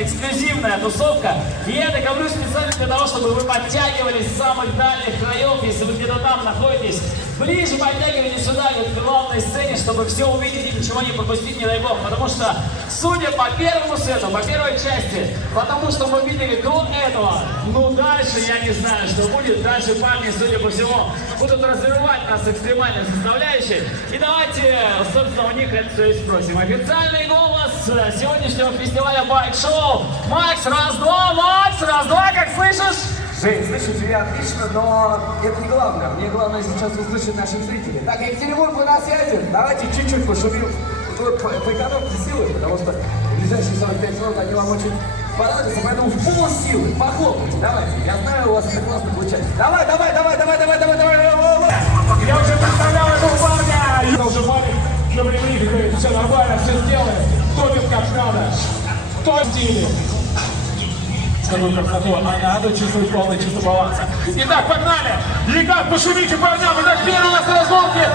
интересная, эксклюзивная тусовка. И я это говорю специально для того, чтобы вы подтягивались с самых дальних краев, если вы где-то там находитесь. Ближе подтягивайтесь сюда, к главной сцене, чтобы все увидеть и ничего не пропустить, не дай бог. Потому что, судя по первому сету, по первой части, потому что мы видели до этого, ну дальше я не знаю, что будет. Дальше парни, судя по всему, будут развивать нас экстремальной составляющей. И давайте, собственно, у них это все и спросим. Официальный голос сегодняшнего фестиваля байк-шоу. Макс, раз-два, Макс, раз-два, как слышишь? Жень, слышу тебя отлично, но это не главное. Мне главное сейчас услышать наших зрителей. Так, Екатеринбург, вы на связи? Давайте чуть-чуть пошумим по экономке силы, потому что в ближайшие 45 минут они вам очень понадобятся, поэтому в полсилы похлопайте. Давайте, я знаю, у вас это классно получается. Давай! Я уже представлял этого парня! Я уже парень на времени говорит, все нормально, все сделаем, топит как надо, кто в стиле. Такую красоту, а надо чувствовать полное чувство баланса. Итак, погнали! Итак, пошумите парням, итак, первый у нас на разгонке.